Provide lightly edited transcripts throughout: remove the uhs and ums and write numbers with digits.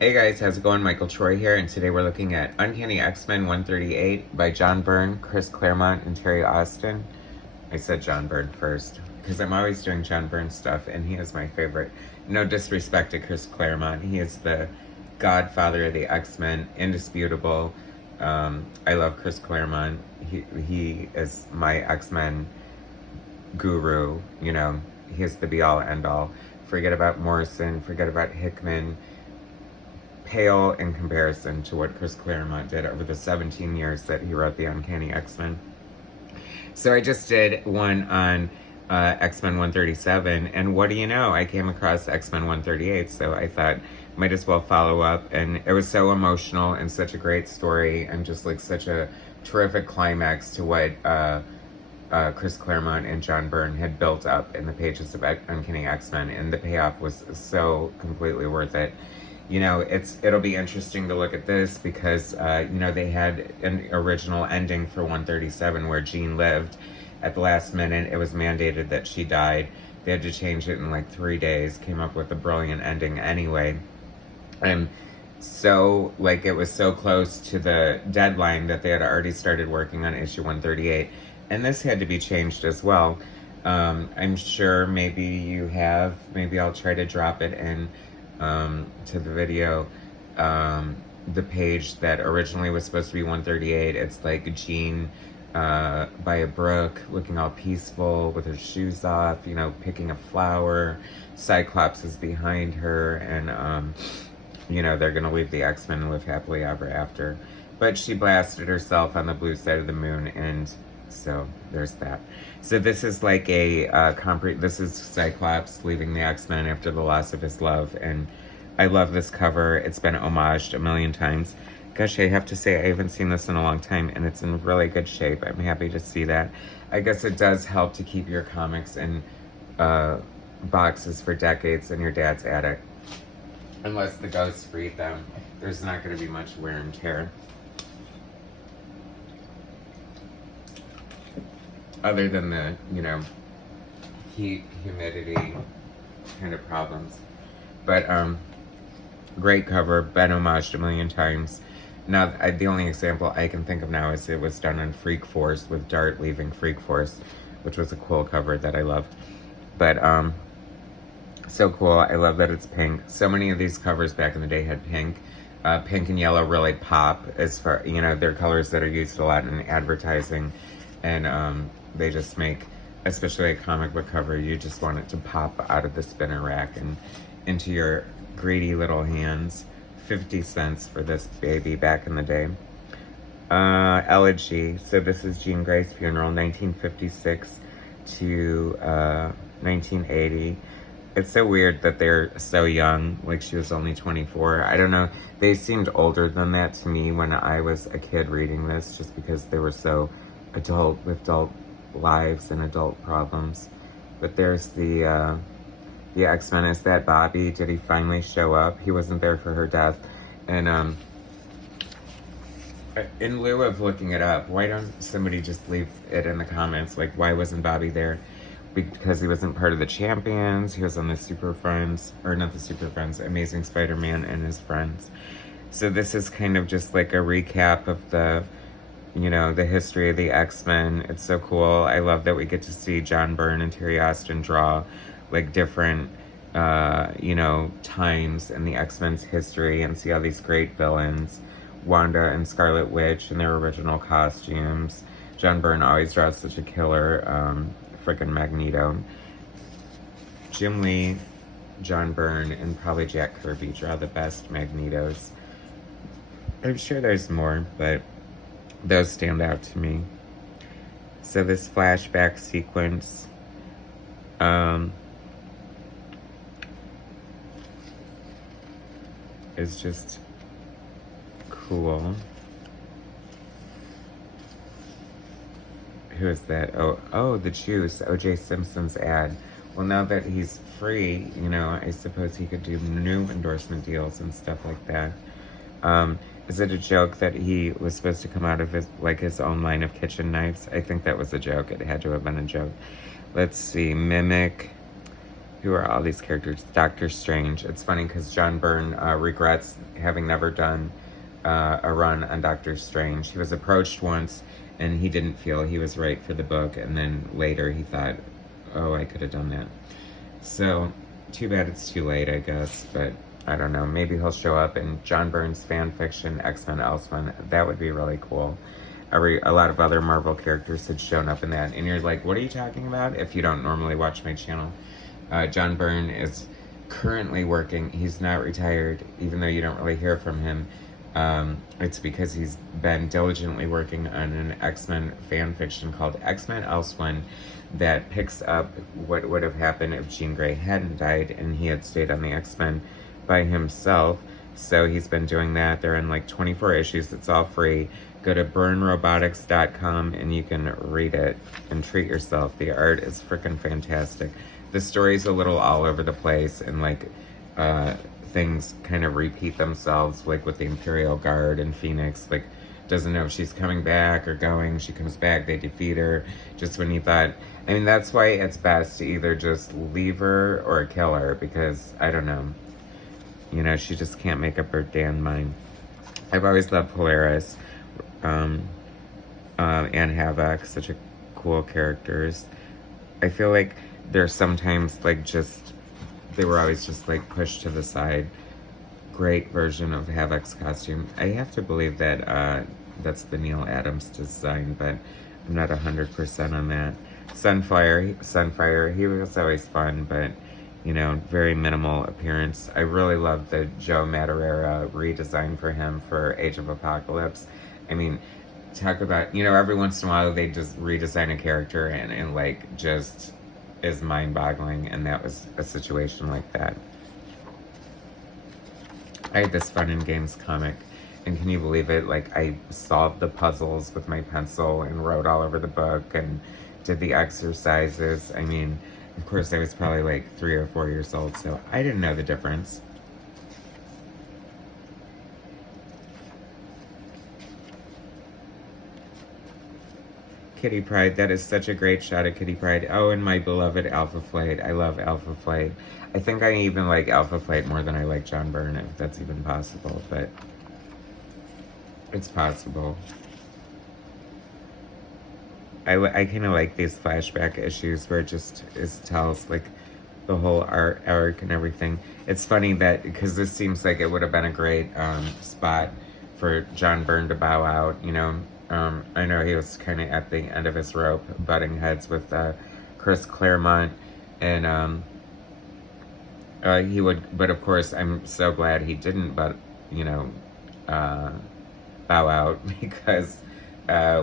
Hey guys, how's it going? Michael Troy here, and today we're looking at Uncanny X-Men 138 by John Byrne, Chris Claremont, and Terry Austin. I said John Byrne first, because I'm always doing John Byrne stuff, and he is my favorite. No disrespect to Chris Claremont. He is the godfather of the X-Men, indisputable. I love Chris Claremont. He is my X-Men guru, you know. He is the be-all, end-all. Forget about Morrison, forget about Hickman. Pale in comparison to what Chris Claremont did over the 17 years that he wrote the Uncanny X-Men. So I just did one on X-Men 137, and what do you know? I came across X-Men 138, so I thought might as well follow up, and it was so emotional and such a great story, and just like such a terrific climax to what Chris Claremont and John Byrne had built up in the pages of Uncanny X-Men, and the payoff was so completely worth it. You know, it'll be interesting to look at this because, you know, they had an original ending for 137 where Jean lived. At the last minute, it was mandated that she died. They had to change it in like 3 days, came up with a brilliant ending anyway. And so, like, it was so close to the deadline that they had already started working on issue 138. And this had to be changed as well. I'm sure maybe you have. Maybe I'll try to drop it in to the video, the page that originally was supposed to be 138. It's like Jean by a brook, looking all peaceful with her shoes off, you know, picking a flower. Cyclops is behind her, and you know, they're gonna leave the X-Men and live happily ever after. But she blasted herself on the blue side of the moon, and so there's that. So this is like a this is Cyclops leaving the X-Men after the loss of his love, and I love this cover. It's been homaged a million times. Gosh, I have to say I haven't seen this in a long time, and it's in really good shape. I'm happy to see that. I guess it does help to keep your comics in boxes for decades in your dad's attic. Unless the ghosts read them, there's not going to be much wear and tear. Other than the, you know, heat, humidity kind of problems. But, great cover, been homaged a million times. Now, the only example I can think of now is it was done on Freak Force with Dart leaving Freak Force, which was a cool cover that I loved. But, so cool. I love that it's pink. So many of these covers back in the day had pink. Pink and yellow really pop as far, you know, they're colors that are used a lot in advertising. And, they just make, especially a comic book cover, you just want it to pop out of the spinner rack and into your greedy little hands. 50 cents for this baby back in the day. Elegy. So this is Jean Grey's funeral, 1956 to 1980. It's so weird that they're so young, like she was only 24. I don't know, they seemed older than that to me when I was a kid reading this, just because they were so adult, with adult lives and adult problems. But there's the X-Men. Is that Bobby? Did he finally show up? He wasn't there for her death. And in lieu of looking it up, why don't somebody just leave it in the comments? Like, why wasn't Bobby there? Because he wasn't part of the Champions. He was on the Super Friends, or not the Super Friends, Amazing Spider-Man and his friends. So this is kind of just like a recap of the, you know, the history of the X-Men. It's so cool. I love that we get to see John Byrne and Terry Austin draw like different, you know, times in the X-Men's history and see all these great villains. Wanda and Scarlet Witch in their original costumes. John Byrne always draws such a killer, freaking Magneto. Jim Lee, John Byrne, and probably Jack Kirby draw the best Magnetos. I'm sure there's more, but those stand out to me. So this flashback sequence, is just cool. Who is that? Oh, the juice. O.J. Simpson's ad. Well, now that he's free, you know, I suppose he could do new endorsement deals and stuff like that. Is it a joke that he was supposed to come out of his own line of kitchen knives? I think that was a joke. It had to have been a joke. Let's see. Mimic. Who are all these characters? Doctor Strange. It's funny because John Byrne regrets having never done a run on Doctor Strange. He was approached once, and he didn't feel he was right for the book, and then later he thought, oh, I could have done that. So, too bad it's too late, I guess, but I don't know. Maybe he'll show up in John Byrne's fan fiction, X-Men Elseman. That would be really cool. A lot of other Marvel characters had shown up in that, and you're like, what are you talking about? If you don't normally watch my channel. John Byrne is currently working. He's not retired, even though you don't really hear from him. It's because he's been diligently working on an X-Men fan fiction called X-Men Elseman that picks up what would have happened if Jean Grey hadn't died and he had stayed on the X-Men by himself. So he's been doing that. They're in like 24 issues. It's all free. Go to byrnerobotics.com and you can read it and treat yourself. The art is freaking fantastic. The story's a little all over the place, and like things kind of repeat themselves, like with the Imperial Guard and Phoenix. Like, doesn't know if she's coming back or going. She comes back, they defeat her. Just when you thought, I mean, that's why it's best to either just leave her or kill her, because I don't know, you know, she just can't make up her damn mind. I've always loved Polaris and Havoc, such a cool characters. I feel like they're sometimes like just, they were always just like pushed to the side. Great version of Havoc's costume. I have to believe that that's the Neil Adams design, but I'm not 100% on that. Sunfire, he was always fun, but you know, very minimal appearance. I really love the Joe Madureira redesign for him for Age of Apocalypse. I mean, talk about, you know, every once in a while they just redesign a character and like just is mind-boggling, and that was a situation like that. I had this Fun and Games comic, and can you believe it? Like, I solved the puzzles with my pencil and wrote all over the book and did the exercises. I mean, of course, I was probably like 3 or 4 years old, so I didn't know the difference. Kitty Pryde, that is such a great shot of Kitty Pryde. Oh, and my beloved Alpha Flight. I love Alpha Flight. I think I even like Alpha Flight more than I like John Byrne, if that's even possible, but it's possible. I kind of like these flashback issues where it just tells like the whole arc and everything. It's funny that, because this seems like it would have been a great spot for John Byrne to bow out, you know. I know he was kind of at the end of his rope, butting heads with Chris Claremont, and he would, but of course, I'm so glad he didn't, but, you know, bow out, because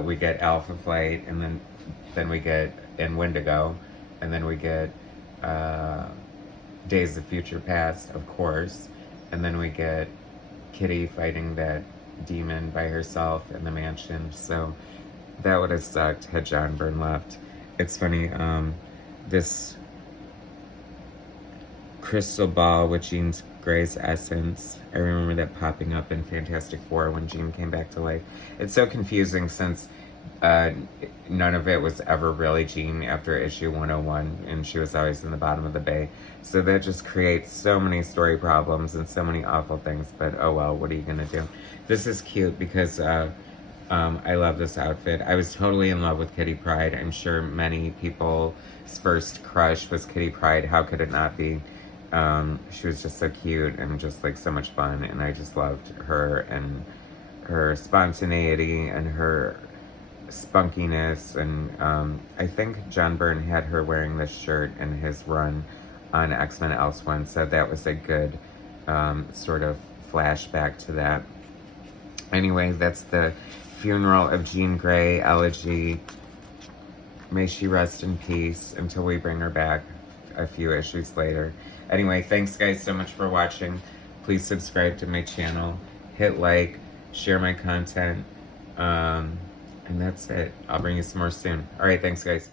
we get Alpha Flight, and then we get in Wendigo, and then we get Days of Future Past, of course, and then we get Kitty fighting that demon by herself in the mansion. So that would have sucked had John Byrne left. It's funny, this crystal ball with Jean Grey's essence, I remember that popping up in Fantastic Four when Jean came back to life. It's so confusing since none of it was ever really Jean after issue 101, and she was always in the bottom of the bay. So that just creates so many story problems and so many awful things, but oh well, what are you gonna do? This is cute because I love this outfit. I was totally in love with Kitty Pryde. I'm sure many people's first crush was Kitty Pryde. How could it not be? She was just so cute and just like so much fun, and I just loved her and her spontaneity and her spunkiness. And I think John Byrne had her wearing this shirt in his run on X-Men Elseman, so that was a good sort of flashback to that. Anyway, that's the funeral of Jean Grey elegy. May she rest in peace until we bring her back a few issues later. Anyway, thanks guys so much for watching. Please subscribe to my channel, hit like, share my content, and that's it. I'll bring you some more soon. All right, thanks guys.